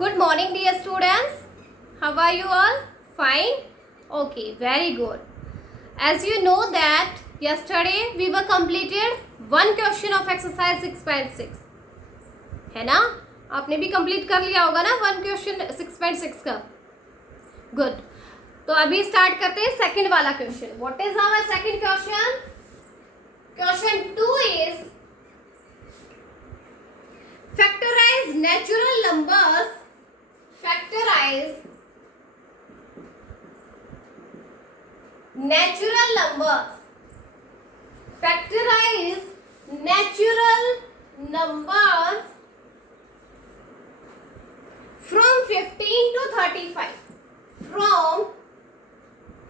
Good morning, dear students. How are you all? Fine? Okay, very good. As you know that yesterday we were completed one question of exercise 6.6. है ना? आपने भी complete कर लिया होगा ना one question 6.6 का. गुड. तो अभी स्टार्ट करते हैं सेकंड वाला question. What is our second question? Question 2 is factorize natural numbers. Factorize natural numbers. Factorize natural numbers from 15 to 35. From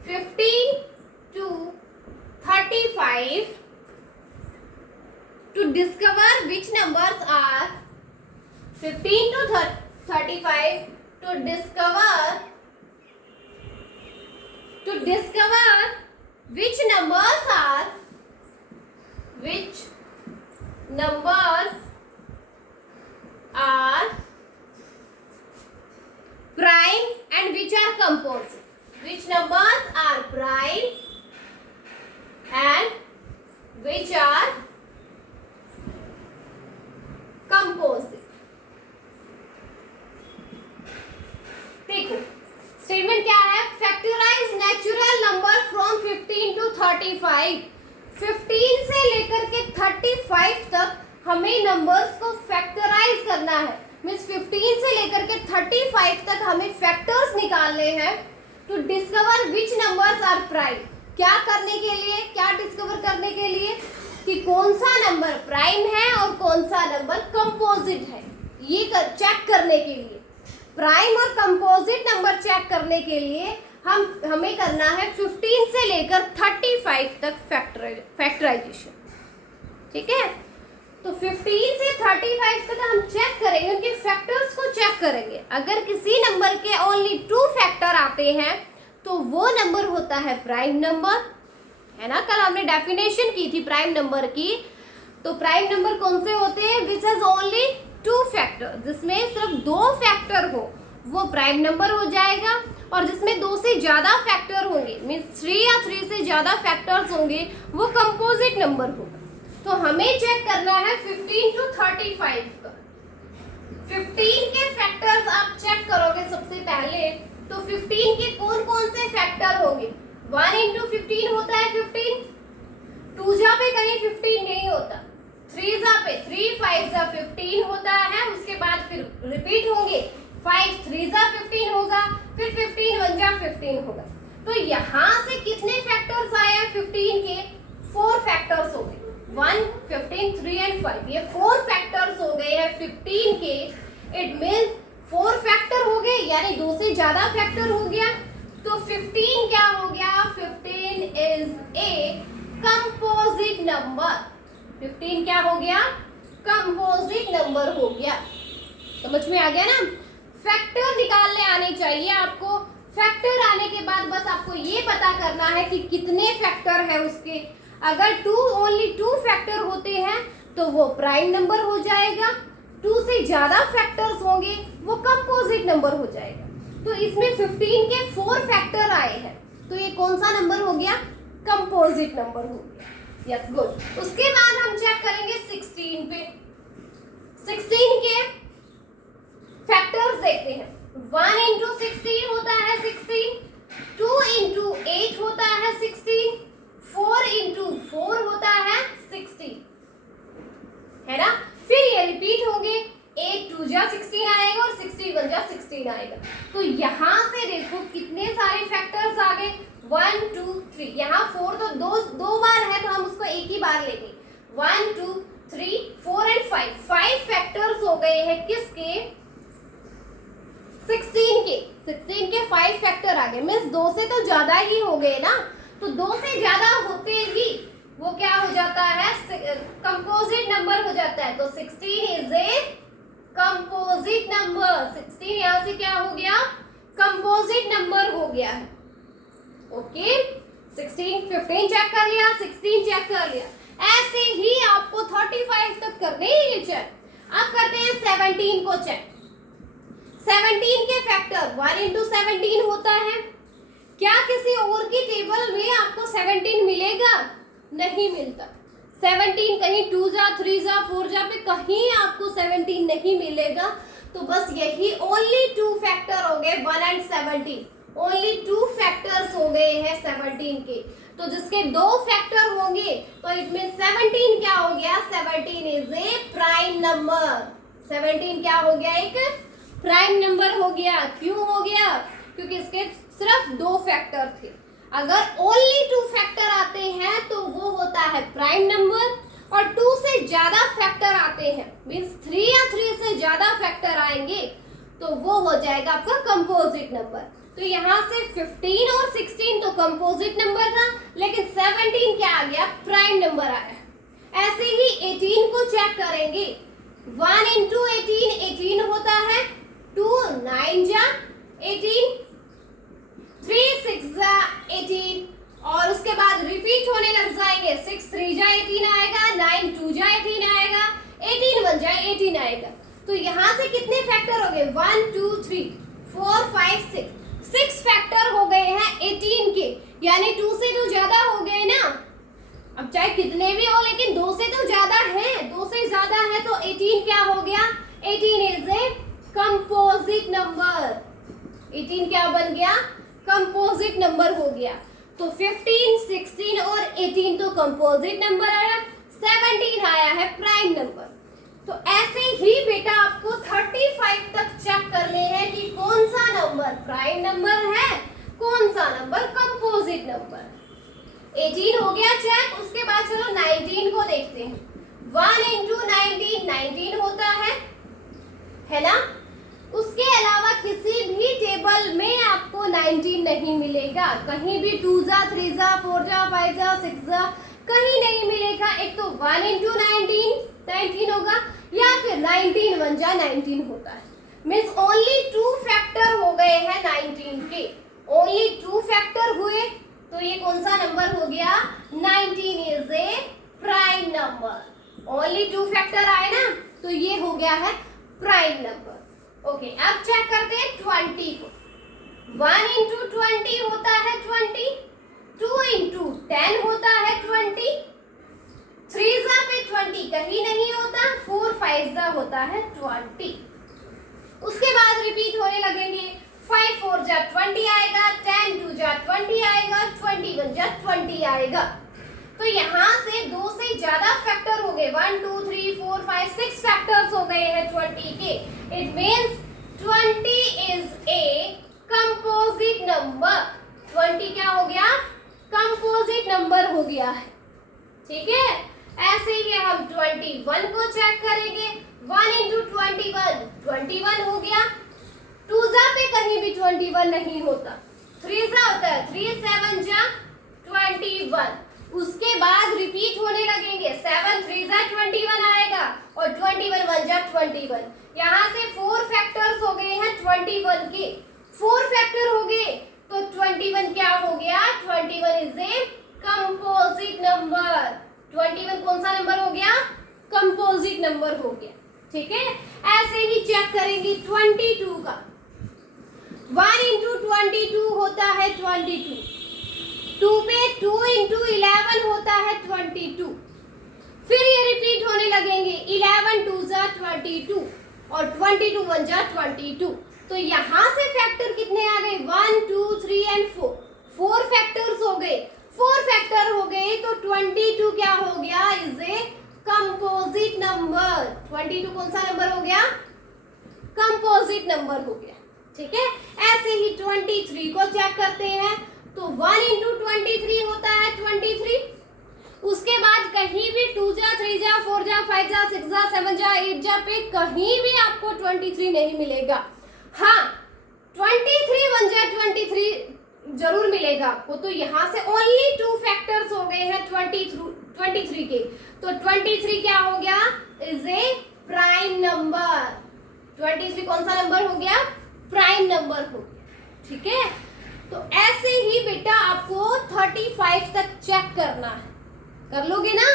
15 to 35 to discover which numbers are 15 to 35 to discover which numbers are prime and which are composite. Which numbers are prime and which are composite. देखो statement क्या है? Factorize natural number from 15 to 35. 15 से लेकर के 35 तक हमें numbers को factorise करना है. मींस 15 से लेकर के 35 तक हमें फैक्टर्स निकालने हैं to discover which numbers are prime. क्या करने के लिए? क्या डिस्कवर करने के लिए कि कौन सा नंबर प्राइम है और कौन सा नंबर कंपोजिट है. ये चेक करने के लिए, प्राइम और कंपोजिट नंबर चेक करने के लिए हमें करना है 15 से लेकर 35 तक फैक्टराइजेशन. ठीक है, तो 15 से 35 तक हम चेक करेंगे, उनके फैक्टर्स को चेक करेंगे. अगर किसी नंबर के ओनली 2 फैक्टर आते हैं तो वो नंबर होता है प्राइम नंबर, है ना. कल हमने डेफिनेशन की थी प्राइम नंबर की. तो प्राइम नंबर कौन से होते हैं? विच हैज ओनली 2 फैक्टर, जिसमें सिर्फ 2 फैक्टर हो वो प्राइम नंबर हो जाएगा. और जिसमें 2 से ज्यादा फैक्टर होंगे, मीन्स 3 या 3 से ज्यादा फैक्टर्स होंगे, वो कंपोजिट नंबर होगा. तो हमें चेक करना है 15 टू 35 का. 15 के फैक्टर्स आप चेक करोगे सबसे पहले. तो 15 के कौन कौन से फैक्टर होंगे? 1 इंटू 15 होता है 15. 2 जा पे कहीं 15 नहीं होता. 3 जा पे 3, 5 जा 15 होता है. उसके बाद फिर रिपीट होंगे. 5 3 जा 15 होगा, फिर 15 1 जा 15 होगा. तो यहाँ से कितने फैक्टर्स आए हैं 15 के? 4 फैक्टर्स हो गए. 1, 15, 3 एंड 5. ये 4 फैक्टर्स हो गए हैं 15 के. इट मीन्स 4 फैक्टर हो गए, यानी 2 से ज्यादा फैक्टर हो गया. तो 15 क्या हो गया? 15 इज ए कंपोजिट नंबर. 15 क्या हो गया? कंपोजिट नंबर हो गया. समझ में आ गया ना. फैक्टर निकालने आने चाहिए आपको. फैक्टर आने के बाद बस आपको ये पता करना है कि कितने फैक्टर है उसके. अगर ओनली 2 फैक्टर होते हैं तो वो प्राइम नंबर हो जाएगा. 2 से ज्यादा फैक्टर्स होंगे वो कंपोजिट नंबर हो जाएगा. तो इसमें 15 के 4 फैक्टर आए हैं, तो ये कौन सा नंबर हो गया? कंपोजिट नंबर हो गया. Yes, good. उसके बाद हम चेक करेंगे 16 पे. 16 के फैक्टर्स देखते हैं. 1 इंटू 16 होता है 16. 2 इंटू 8 होता है 16. 4 इंटू 4 होता है 16, है ना. फिर ये रिपीट होंगे. 8 2 जा 16 आएगा और 16 1 जा 16 आएगा. तो यहाँ से देखो कितने सारे फैक्टर्स आ गए. 1 2 3. यहाँ 4 तो दो बार है तो हम उसको एक ही बार लेंगे. 1 2 3 4 एंड 5. 5 फैक्टर्स हो गए हैं किसके? 16 के. 16 के 5 फैक्टर आ गए. मीन्स 2 से तो ज्यादा ही हो गए ना. तो 2 से ज्यादा होते ही वो क्या हो जाता है? कंपोजिट नंबर हो जाता है. तो 16 इज ए कंपोजिट नंबर. 16 यहाँ से क्या हो गया? कंपोजिट नंबर हो गया है. ओके, 16 15 चेक कर लिया, 16 चेक कर लिया. ऐसे ही आपको 35 तक करने ही चेक. अब करते हैं 17 को चेक. 17 के फैक्टर 1 इंटू 17 होता है। क्या किसी और की टेबल में आपको 17 मिलेगा? नहीं मिलता। 17 कहीं 2 जा 3 जा 4 जा पे कहीं आपको 17 नहीं मिलेगा। तो बस यही ओनली 2 फैक्टर हो गए 1 एंड 17, ओनली 2 फैक्टर्स हो गए हैं 17 के। तो जिसके 2 फैक्टर होंगे तो इट मीन 17 क्या हो गया? 17 इज ए प्राइम नंबर। 17 क्या हो गया? एक प्राइम नंबर हो गया। क्यों हो गया? क्योंकि इसके सिर्फ 2 फैक्टर थे। अगर ओनली 2 फैक्टर आते हैं तो वो होता है प्राइम नंबर, और 2 से ज्यादा फैक्टर आते हैं मींस 3 या 3 से ज्यादा फैक्टर आएंगे तो वो हो जाएगा आपका कंपोजिट नंबर। तो यहाँ से 15 और 16 तो कंपोजिट नंबर था, लेकिन 17 क्या आ गया? प्राइम नंबर आया। ऐसे ही 18 को चेक करेंगे। 1 इंटू 18 18 होता है। 2 9 जा 18, 3 6 जा 18, और उसके बाद रिपीट होने लग जाएंगे। 6 3 जा 18 आएगा, 9 2 जा 18 आएगा, 18 1 जा 18 आएगा। तो यहाँ से कितने फैक्टर हो गए? 1 2 3 4 5 6, 6 फैक्टर हो गए हैं 18 के, यानी 2 से तो ज्यादा हो गए ना। अब चाहे कितने भी हो लेकिन 2 से तो ज्यादा है, 2 से ज्यादा है तो 18 क्या हो गया? 18 इज ए कंपोजिट नंबर। 18 क्या बन गया? कंपोजिट नंबर हो गया। तो 15 16 और 18 तो कंपोजिट नंबर आया, 17 आया है प्राइम नंबर। तो ऐसे ही बेटा आपको 35 तक चेक करने हैं कि कौन सा नंबर प्राइम नंबर है, कौन सा नंबर कंपोजिट नंबर। 18 हो गया चेक। उसके बाद चलो 19 को देखते हैं। 1 इंटू 19 19 होता है ना। उसके अलावा किसी भी टेबल में आपको 19 नहीं मिलेगा, कहीं भी 2 जा 3 जा 4 जा 5 जा 6 जा कहीं नहीं मिलेगा। एक तो 1 इंटू 19 होगा, या फिर 19 1 जा 19 होता है। मीन्स ओनली 2 फैक्टर हो गए हैं 19 के, ओनली 2 फैक्टर हुए तो ये कौन सा नंबर हो गया? 19 is a prime number. Only 2 factor आए ना तो ये हो गया है प्राइम नंबर। ओके, अब चेक करते हैं 20 को। 1 इंटू 20 होता है 20, 2 इंटू 10 होता है 20, 3 जा पे 20 कहीं नहीं होता, 4 5 जा होता है 20। उसके बाद रिपीट होने लगेंगे। 5 4 जा 20 आएगा, 10 2 जा 20 आएगा, 20 1 जा 20 आएगा। तो यहाँ से 2 से ज्यादा फैक्टर हो गए, 1 2 3 4 5 6 फैक्टर्स हो गए हैं 20 के। It means 20 is a composite number. 20 क्या हो गया? कंपोजिट नंबर हो गया है। ठीक है, ऐसे ही हम 21 को चेक करेंगे। 1 इंटू 21 21 हो गया। 2 जा पे कहीं भी 21 नहीं होता, 3 जा होता है, 3 7 जा 21। उसके बाद रिपीट होने लगेंगे। 7 3 जा 21 आएगा, और 21 1 जा 21। यहाँ से 4 फैक्टर्स हो गए हैं 21 के। 4 फैक्टर हो गए तो 21 क्या हो गया? 21 इज ए कंपोजिट नंबर। 21 कौन सा नंबर हो गया? कंपोजिट नंबर हो गया। ठीक है, ऐसे ही चेक करेंगे 22 का। 1 इंटू 22 होता है 22, 2 पे 2 इंटू 11 होता है 22। फिर ये रिपीट होने लगेंगे। 11 2 जा 22, और 22 1 जा 22। तो यहाँ से फैक्टर कितने आ गए? 1 2 3 एंड 4, 4 फैक्टर्स हो गए। 4 फैक्टर हो गए तो 22 क्या हो गया? Is a composite number. 22 कौन सा नंबर हो गया? कंपोजिट नंबर हो गया। ठीक है, ऐसे ही 23 को चेक करते हैं। तो 1 इंटू 23 होता है 23। उसके बाद कहीं भी 2 जा 3 जा 4 जा 5 जा 6 जा 7 जा 8 जा पे कहीं भी आपको 23 नहीं मिलेगा। हाँ, 23 1 जा 23 जरूर मिलेगा आपको। तो यहाँ से ओनली 2 फैक्टर्स हो गए हैं 23 के। तो 23 क्या हो गया? Is a prime number. 23 कौन सा नंबर हो गया? प्राइम नंबर हो गया। ठीक है, तो ऐसे ही बेटा आपको 35 तक चेक करना है। कर लोगे ना?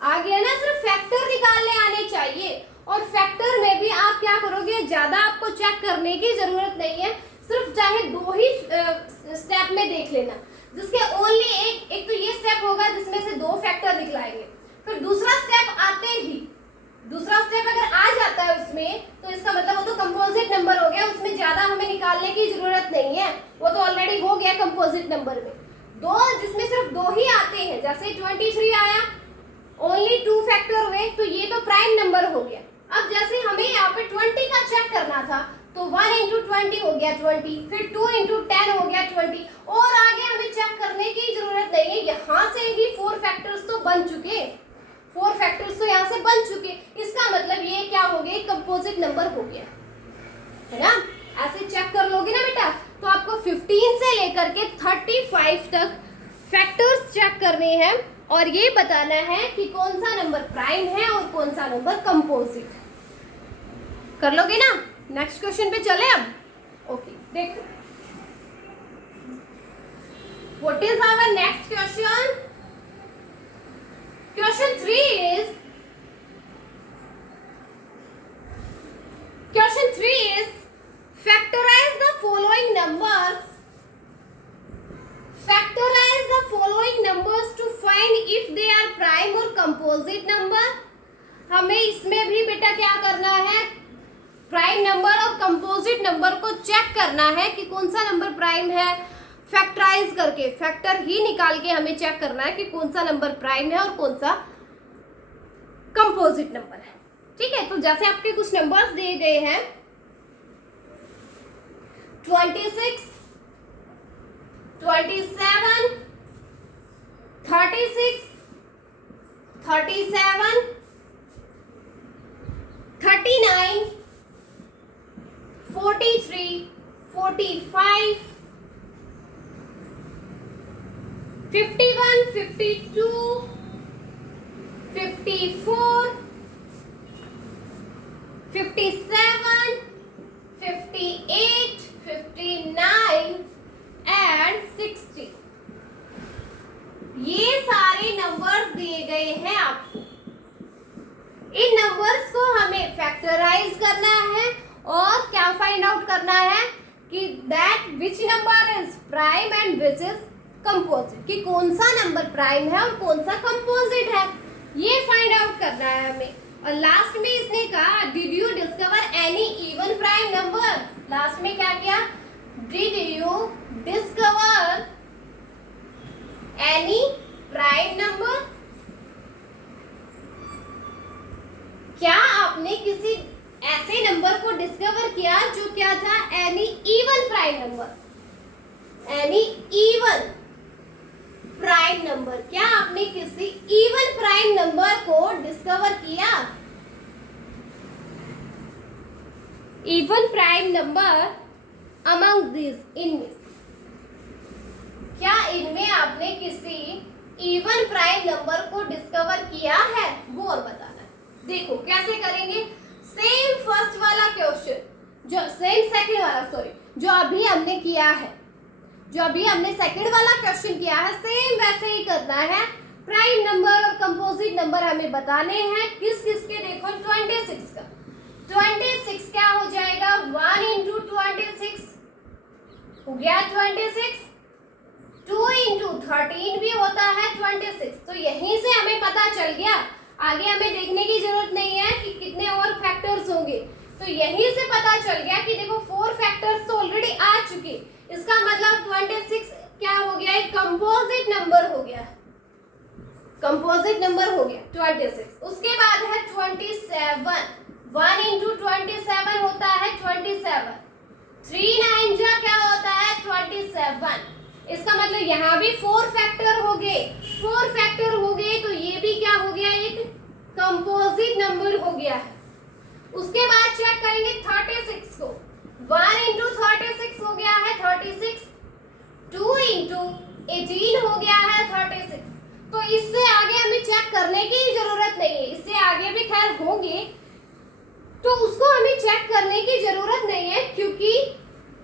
आ गया ना? सिर्फ फैक्टर निकालने आने चाहिए, और फैक्टर में भी आप क्या करोगे? है, ज्यादा आपको चेक करने की जरूरत नहीं है, सिर्फ चाहे 2 ही स्टेप में देख लेना, जिसके ओनली एक तो ये स्टेप होगा जिसमें से 2 फैक्टर निकलाएंगे, फिर दूसरा स्टेप अगर आ जाता है उसमें तो इसका मतलब वो तो कंपोजिट नंबर हो गया, उसमें ज्यादा हमें निकालने की जरूरत नहीं है, वो तो ऑलरेडी हो गया कंपोजिट नंबर में। 2 जिसमें सिर्फ 2 ही आते हैं, जैसे 23 आया, ओनली 2 फैक्टर हुए, तो ये तो प्राइम नंबर हो गया। अब जैसे हमें यहाँ पे 20 का चेक करना था, तो 1 into 20 हो गया 20, फिर 2 into 10 हो गया 20, और आगे हमें चेक करने की जरूरत नहीं है, यहाँ से ही 4 फैक्टर्स तो बन चुके, 4 फैक्टर्स तो यहाँ से बन चुके, इसका मतलब ये क्या हो गया, कंपोजिट नंबर हो गया, है ना। ऐसे चेक कर लोगे ना बेटा, तो आपको 15 से लेकर के 35 तक फैक्टर्स चेक करने हैं और ये बताना है कि कौन सा नंबर प्राइम है और कौन सा नंबर कंपोजिट। कर लोगे ना। नेक्स्ट क्वेश्चन पे चले अब। ओके, देखो what is our next question. Question 3 is factorize the following numbers. Factorize the following numbers to find if they are prime or composite number. हमें इसमें भी बेटा क्या करना है, प्राइम नंबर और कंपोजिट नंबर को चेक करना है कि कौन सा नंबर प्राइम है। फैक्टराइज करके फैक्टर ही निकाल के हमें चेक करना है कि कौन सा नंबर प्राइम है और कौन सा कंपोजिट नंबर है। ठीक है, तो जैसे आपके कुछ नंबर्स दिए गए हैं 26, 27, 36, 37, 39, 43, 45, 51, 52, 54, 57, 58, 59 एंड 60। ये सारे नंबर्स दिए गए हैं आपको। इन नंबर्स को हमें फैक्टराइज करना है और क्या फाइंड आउट करना है कि that which number is prime and which is composite, कि कौन सा नंबर प्राइम है और कौन सा कंपोजिट है, ये फाइंड आउट करना है हमें। और लास्ट में इसने कहा did you discover any even prime number. Last में क्या किया, did you discover any prime number. क्या आपने किसी ऐसे नंबर को डिस्कवर किया जो क्या था, any even prime number, any even prime number. क्या आपने किसी इवन प्राइम नंबर को डिस्कवर किया, even prime number among this, इनमें क्या इनमें आपने किसी इवन प्राइम नंबर को डिस्कवर किया है, वो और बताना है। देखो कैसे करेंगे, सेम फर्स्ट वाला क्वेश्चन जो सेम सेकंड वाला सॉरी जो अभी हमने किया है, जो अभी हमने सेकंड वाला क्वेश्चन किया है, सेम वैसे ही करना है। प्राइम नंबर और कंपोजिट नंबर हमें बताने हैं किस किस के। देखो 26 का, 26 क्या हो जाएगा, 1 into 26 हो गया 26, 2 into 13 भी होता है 26। तो यहीं से हमें पता चल गया, आगे हमें देखने की जरूरत नहीं है कि कितने और फैक्टर्स होंगे, तो यहीं से पता चल गया कि देखो 4 फैक्टर्स तो ऑलरेडी आ चुके, इसका मतलब 26 क्या हो गया, एक कंपोजिट नंबर हो गया, कंपोजिट नंबर हो गया 26। उसके बाद है 27, 1 into 27 होता है 27, 3 9 जा क्या होता है 27। इसका मतलब यहाँ भी 4 फैक्टर हो गए, 4 फैक्टर हो गए, तो ये भी क्या हो गया, एक कंपोजिट नंबर हो गया है। उसके बाद चेक करेंगे 36 को, 1 into 36 हो गया है 36, 2 into 18 हो गया है 36। तो इससे आगे हमें चेक करने की जरूरत नहीं है, इससे आगे भी खैर होंगे तो उसको हमें चेक करने की जरूरत नहीं है, क्योंकि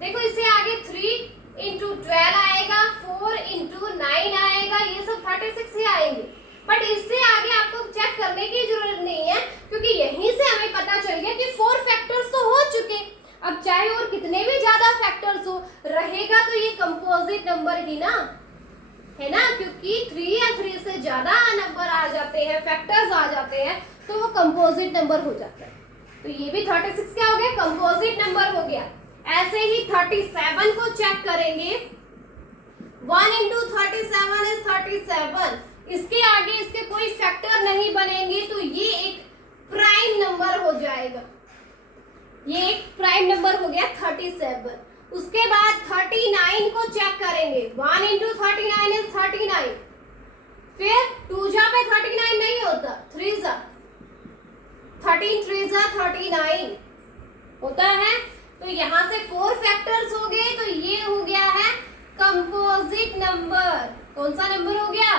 देखो इससे आगे 3 into 12 आएगा, 4 into 9 आएगा, ये सब 36 ही आएंगे। बट इससे आगे आपको चेक करने की जरूरत नहीं है, क्योंकि यहीं से हमें पता चल गया कि 4 फैक्टर्स तो हो चुके कंपोजिट नंबर हो जाता है। तो ये भी 36 क्या हो गया, कंपोजिट नंबर हो गया। ऐसे ही 37 को चेक करेंगे, 1 into 37 is 37। इसके आगे इसके कोई फैक्टर नहीं बनेंगे तो ये एक प्राइम नंबर हो जाएगा, ये एक प्राइम नंबर हो गया 37। उसके बाद 39 को चेक करेंगे, 1 into 39 is 39। फिर 2 जा पे 39 नहीं होता, 3 जा 13 3 जा 39 होता है। तो यहाँ से 4 फैक्टर्स हो गए, तो ये हो गया है कंपोजिट नंबर। कौन सा नंबर हो गया,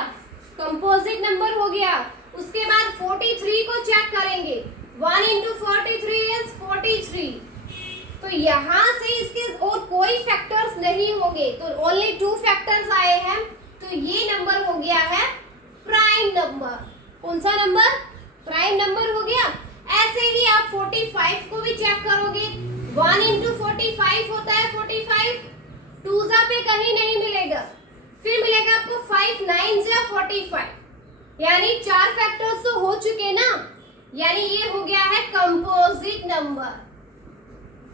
कंपोजिट नंबर हो गया। उसके बाद 43 को चेक करेंगे, 1 into 43 is 43। तो यहाँ से इसके और कोई फैक्टर्स नहीं होंगे, तो ओनली 2 फैक्टर्स आए हैं, तो ये नंबर हो गया है प्राइम नंबर। कौन सा नंबर, प्राइम नंबर हो गया। ऐसे ही आप 45 को भी चेक करोगे, 1 into 45 होता है 45, 2 जा पे कहीं नहीं मिलेगा, फिर मिलेगा आपको 5 9 जा 45, यानी 4 फैक्टर्स तो हो चुके ना, यानी ये हो गया है कंपोजिट नंबर।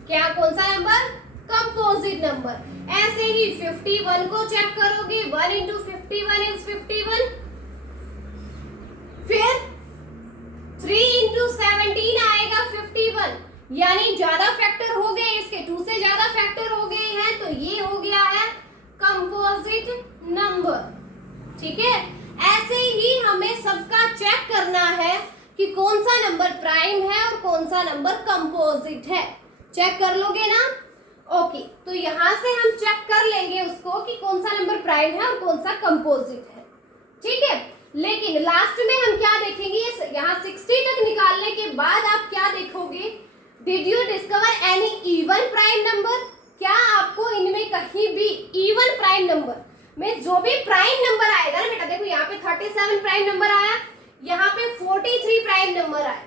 क्या, कौन सा नंबर, कंपोजिट नंबर। ऐसे ही 51 को चेक करोगे, 1 into 51 is 51। फिर 3 into 17 आएगा 51, यानी ज्यादा फैक्टर हो गए इसके, 2 से ज्यादा फैक्टर हो गए हैं, तो ये हो गया है कंपोजिट नंबर। ठीक है, ऐसे ही हमें सबका चेक करना है कि कौन सा नंबर प्राइम है और कौन सा नंबर कंपोजिट है। चेक कर लोगे ना, ओके। तो यहां से हम चेक कर लेंगे उसको कि कौन सा नंबर प्राइम है और कौन सा कंपोजिट है। ठीक है, लेकिन लास्ट में हम क्या देखेंगे, यहाँ 60 तक निकालने के बाद आप क्या देखोगे, did you discover any even prime number. क्या आपको इनमें कहीं भी इवन प्राइम नंबर में जो भी प्राइम नंबर आएगा ना बेटा, देखो यहाँ पे 37 प्राइम नंबर आया, यहाँ पे 43 प्राइम नंबर आया,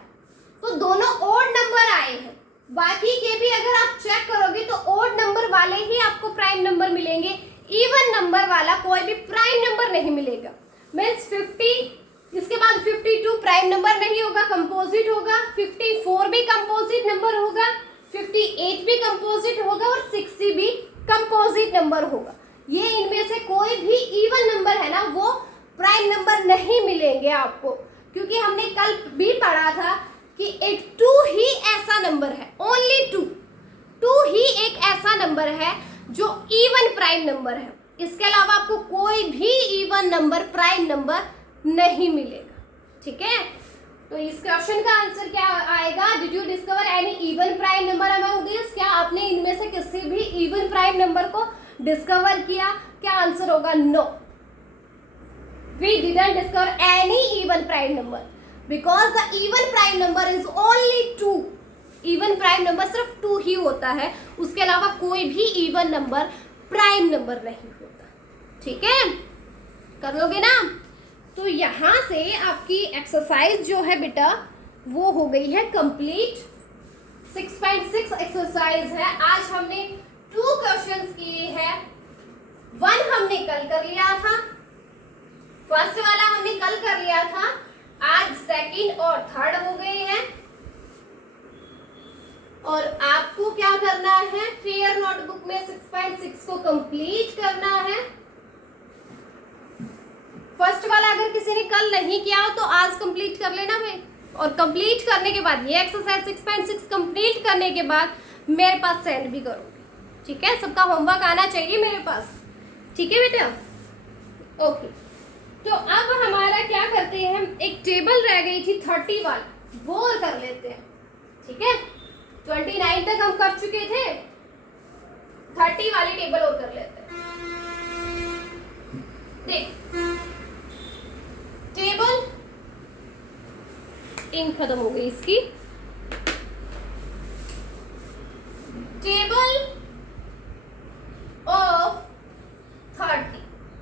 तो दोनों ओड नंबर आए हैं। बाकी के भी अगर आप चेक करोगे तो ओड नंबर वाले ही आपको प्राइम नंबर मिलेंगे, इवन नंबर वाला कोई भी प्राइम नंबर नहीं मिलेगा। मीन्स 50, इसके बाद 52 प्राइम नंबर नहीं होगा, कंपोजिट होगा, 54 भी कंपोजिट नंबर होगा, 58 भी कंपोजिट होगा और 60 भी कंपोजिट नंबर होगा। ये इनमें से कोई भी इवन नंबर है ना, वो प्राइम नंबर नहीं मिलेंगे आपको, क्योंकि हमने कल भी पढ़ा था कि एक 2 ही ऐसा नंबर है, ओनली 2 ही एक ऐसा नंबर है जो इवन प्राइम नंबर है। इसके अलावा आपको कोई भी इवन नंबर प्राइम नंबर नहीं मिलेगा। ठीक है, तो इस क्वेश्चन का आंसर क्या आएगा, did you discover any even prime number among this. क्या आपने इनमें से किसी भी इवन प्राइम नंबर को डिस्कवर किया। क्या आंसर होगा, no, we didn't discover any even prime number because the even prime number is only 2। Even prime number सिर्फ 2 ही होता है, उसके अलावा कोई भी इवन नंबर प्राइम नंबर नहीं होता। ठीक है, कर लोगे ना। तो यहाँ से आपकी एक्सरसाइज जो है बेटा वो हो गई है कंप्लीट। 6.6 एक्सरसाइज है। आज हमने 2 क्वेश्चंस किए हैं। 1 हमने कल कर लिया था, फर्स्ट वाला हमने कल कर लिया था, आज सेकंड और थर्ड हो गए हैं। और आपको क्या करना है, फेयर नोटबुक में 6.6 को कंप्लीट करना है। फर्स्ट वाला अगर किसी ने कल नहीं किया तो आज कंप्लीट कर लेना भाई, और कंप्लीट करने के बाद ये एक्सरसाइज 6.6 कंप्लीट करने के बाद मेरे पास सेंड भी करोगे। ठीक है, सबका होमवर्क आना चाहिए मेरे पास। ठीक है बेटा, ओके। तो अब हमारा क्या करते हैं, एक टेबल रह गई थी 30 वाला, वो और कर लेते हैं। ठीक है, 29 तक हम कर चुके थे, 30 वाली टेबल और कर लेते हैं। देख, टेबल इंक खत्म हो गई इसकी। टेबल ऑफ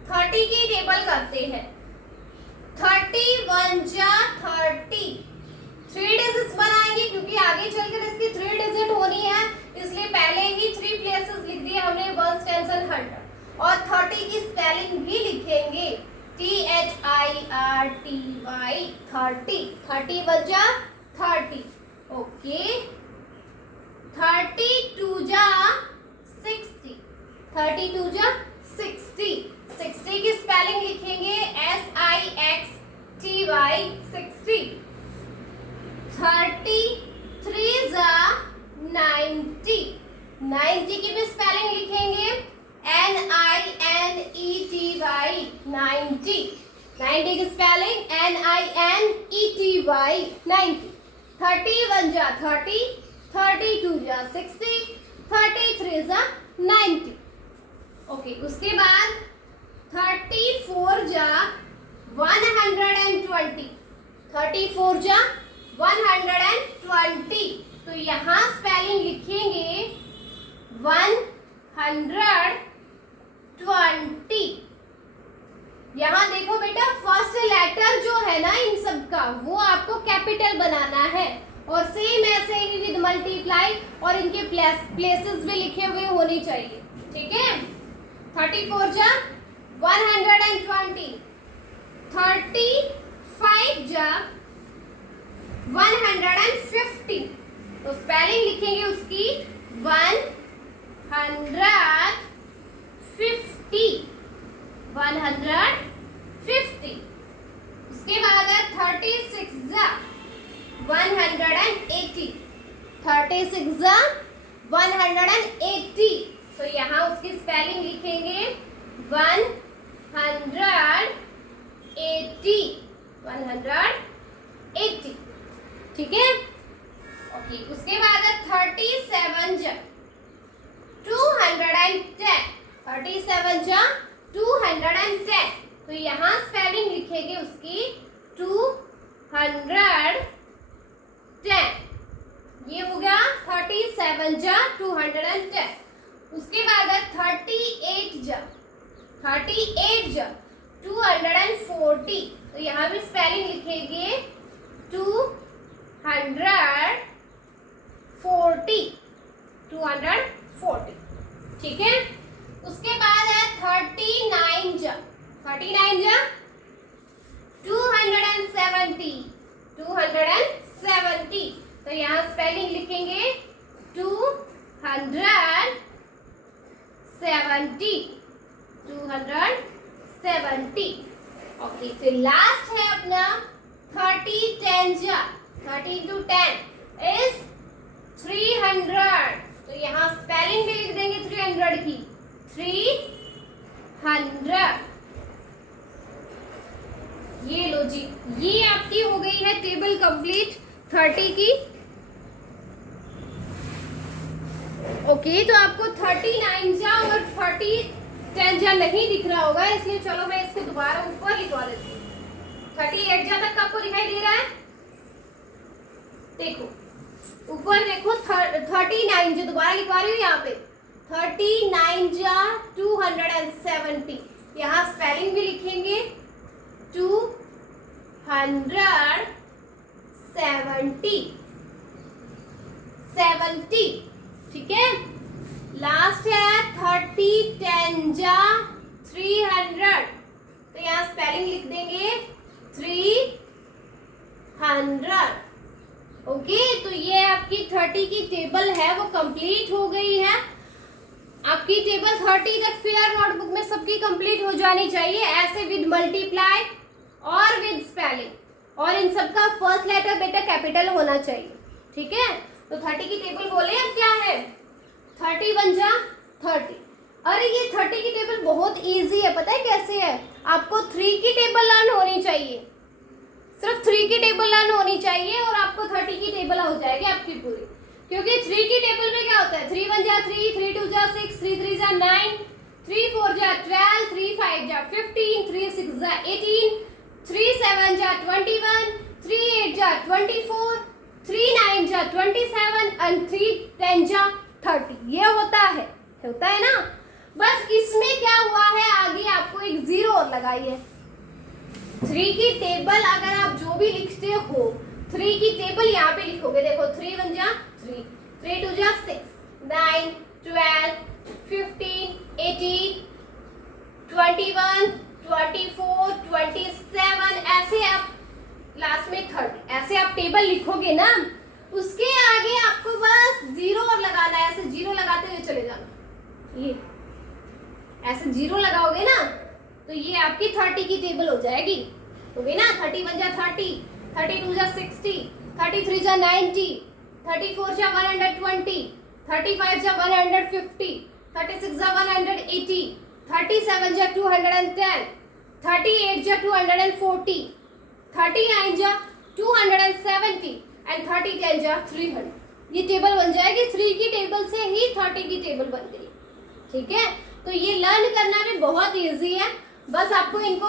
30 की टेबल करते हैं। 31 जा 30, 3 डिजिट्स बनाएंगे क्योंकि आगे चलकर इसकी 3 डिजिट होनी है, इसलिए पहले ही 3 प्लेसेस लिख दिए हमने, बस टेंशन हट। और 30 की स्पेलिंग भी लिखेंगे, THIRTY 30 बचा 30. ओके, 32 जा 60. 32 जा 60. 60 की स्पेलिंग लिखेंगे SIXTY 60. 33 जा 90. 90 की भी स्पेलिंग लिखेंगे NINETY 90. 90 की स्पेलिंग NINETY 90. 31 जा 30. 32 जा 60. 33 जा 90. ओके, उसके बाद 34 जा 120. 34 जा 120. तो यहाँ स्पेलिंग लिखेंगे 120. यहाँ देखो बेटा, फर्स्ट लेटर जो है ना इन सब का, वो आपको कैपिटल बनाना है, और सेम ऐसे ही विद मल्टीप्लाई, और इनके प्लेसेस भी लिखे हुए होने चाहिए. ठीक है. 34 जा 120. 35 जा 150. तो स्पेलिंग लिखेंगे उसकी 150. 150. उसके बाद है 36 जा 180. 36 जा 180. तो यहाँ उसकी स्पेलिंग लिखेंगे 180. 180. ठीक है. ओके, उसके बाद है 37 जा 210. 37 जा 210. तो यहाँ स्पेलिंग लिखेंगे उसकी 210. ये हो गया 37 जा 210. उसके बाद है 38 जा 240. तो यहाँ भी स्पेलिंग लिखेंगे 240. ठीक है. उसके बाद है 39 जा 270. तो यहाँ स्पेलिंग लिखेंगे 270. ओके, फिर लास्ट है अपना 10 जा 30 into 10 is 300. तो यहाँ स्पेलिंग भी लिख देंगे 300 की 300. ये लो जी, ये आपकी हो गई है टेबल कंप्लीट 30 की. ओके, तो आपको 39 जा और 10 जा नहीं दिख रहा होगा, इसलिए चलो मैं इसको दोबारा ऊपर लिखवा देती हूँ. 38 जा तक आपको दिखाई दे रहा है. देखो ऊपर देखो 39 जो दोबारा लिखवा रही हूँ यहाँ पे 39 जा 270. यहाँ स्पेलिंग भी लिखेंगे 270. ठीक है. लास्ट है 10 जा 300. तो यहाँ स्पेलिंग लिख देंगे 300. ओके, तो ये आपकी 30 की टेबल है वो कंप्लीट हो गई है. आपकी टेबल 30 तक फेयर नोटबुक में सबकी कंप्लीट हो जानी चाहिए, ऐसे विद मल्टीप्लाई और विद स्पेलिंग, और इन सब का फर्स्ट लेटर बेटा कैपिटल होना चाहिए. ठीक है. तो 30 की टेबल बोले अब क्या है 31 जा 30. अरे ये 30 की टेबल बहुत इजी है, पता है कैसे है. आपको 3 की टेबल लर्न होनी चाहिए, सिर्फ 3 की टेबल लर्न होनी चाहिए और आपको 30 की टेबल हो जाएगी आपकी पूरी. क्योंकि 3 की टेबल में क्या होता है 3 1 जा 3, 3 2 जा 6, 3 3 जा 9, 3 4 जा 12, 3 5 जा 15, 3 6 जा 18, 3 7 जा 21, 3 8 जा 24, 3 9 जा 27 and 3 10 जा 30. ये होता है ना. बस इसमें क्या हुआ है, आगे आपको एक 0 और लगाई है. 3 की टेबल अगर आप जो भी लिखते हो 3 की टेबल यहाँ पे लिखोगे. देखो 3 1 जा 3, 3 2 जा 6, 9 12 15 18 21 24 27, ऐसे आप लास्ट में 30 ऐसे आप टेबल लिखोगे करेंगे ना, उसके आगे आपको बस 0 और लगाना है, ऐसे 0 लगाते हुए चले जाना। ये ऐसे 0 लगाओगे ना तो ये आपकी 30 की टेबल हो जाएगी। हो गई ना, 30 1 जा 30, 32 जा 60, 33 जा 90, 34 जा 120, 35 जा 150, 36 जा 180, 37 जा 210, 38 जा 240, 39 जा 270 एंड 30 जा 300। ये टेबल बन जाएगी। 3 की टेबल से ही 30 की टेबल बन गई। ठीक है, तो ये लर्न करना भी बहुत इजी है। बस आपको इनको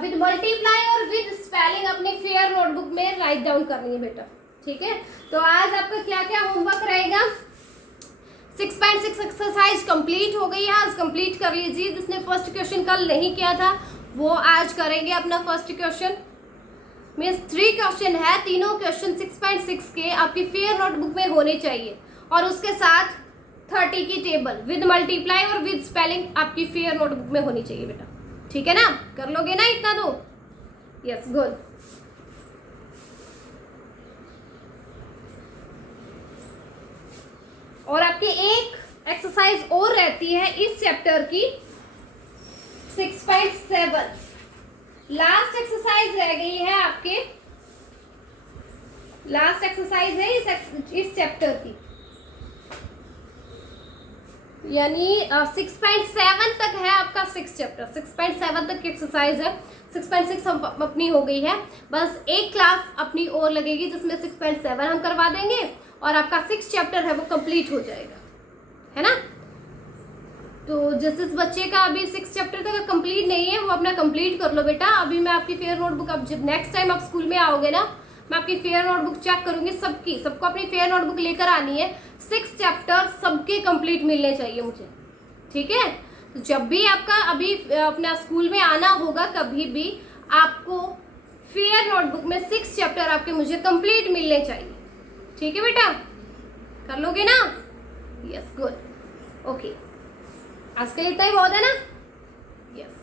विद मल्टीप्लाई और विद स्पेलिंग अपने फेयर नोटबुक में राइट डाउन करनी है बेटा। ठीक है, तो आज आपका क्या क्या होमवर्क रहेगा। 6.6 एक्सरसाइज कंप्लीट हो गई है, आज कंप्लीट कर लीजिए। जिसने फर्स्ट क्वेश्चन कल नहीं किया था वो आज करेंगे अपना फर्स्ट क्वेश्चन। मीन्स 3 क्वेश्चन है, तीनों क्वेश्चन 6.6 के आपकी फेयर नोटबुक में होने चाहिए और उसके साथ 30 की टेबल विद मल्टीप्लाई और विद स्पेलिंग आपकी फेयर नोटबुक में होनी चाहिए बेटा। ठीक है ना, कर लोगे ना इतना तो? Yes, good. और आपकी एक एक्सरसाइज और रहती है इस चैप्टर की 6.7। लास्ट एक्सरसाइज रह गई है आपके, लास्ट एक्सरसाइज है इस चैप्टर की, यानी 6.7 तक है आपका 6 चैप्टर। 6.7 तक की एक्सरसाइज है। 6.6 अपनी हो गई है, बस एक क्लास अपनी और लगेगी जिसमें 6.7 हम करवा देंगे और आपका 6 चैप्टर है वो कंप्लीट हो जाएगा, है ना। तो जिस बच्चे का अभी 6 चैप्टर तक कंप्लीट नहीं है वो अपना कंप्लीट कर लो बेटा। अभी मैं आपकी फेयर नोटबुक, अब जब नेक्स्ट टाइम आप स्कूल में आओगे ना, मैं आपकी फेयर नोटबुक चेक करूंगी सबको अपनी फेयर नोटबुक लेकर आनी है। 6 चैप्टर सबके कंप्लीट मिलने चाहिए मुझे। ठीक है, तो जब भी आपका अभी अपना स्कूल में आना होगा कभी भी, आपको फेयर नोटबुक में 6 चैप्टर आपके मुझे कंप्लीट मिलने चाहिए। ठीक है बेटा, कर लोगे ना? Yes, good, okay. आज के लिए इतना ही बहुत है ना? यस।